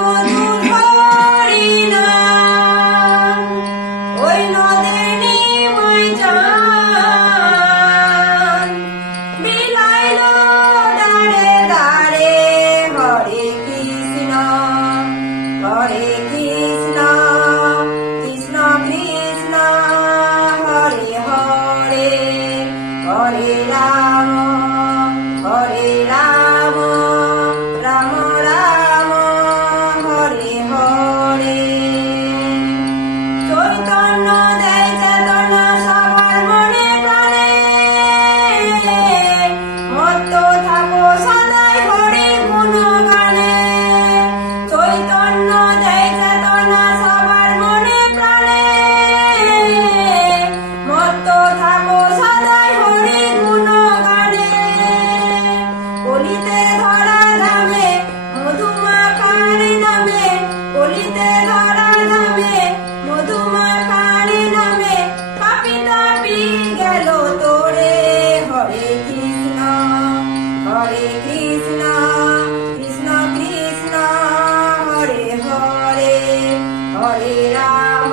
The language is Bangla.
মধুর হরিনাম, ওই নদের নিমাই যান বিলাইল দাঁড়ে দাঁড়ে হরে কৃষ্ণ কৃষ্ণ কৃষ্ণ হরে হরে হরে রাম রাম রাম হরে হরে। চৈতন্য দেয় চেতনা সবার মনে প্রাণে, মত্ত থাকো সদাই হরি গুণগানে। চৈতন্য দেয় চেতনা সবার মনে প্রাণে, মত্ত থাকো সদাই হরি গুণগানে। কলিতে ধরা ধামে মধুমাখার নামে, কলিতে ধরা ধামে মধুমাখার নামে, পাপি তাপি গেল তোরে। হরে কৃষ্ণ কৃষ্ণ কৃষ্ণ হরে হরে হরে রাম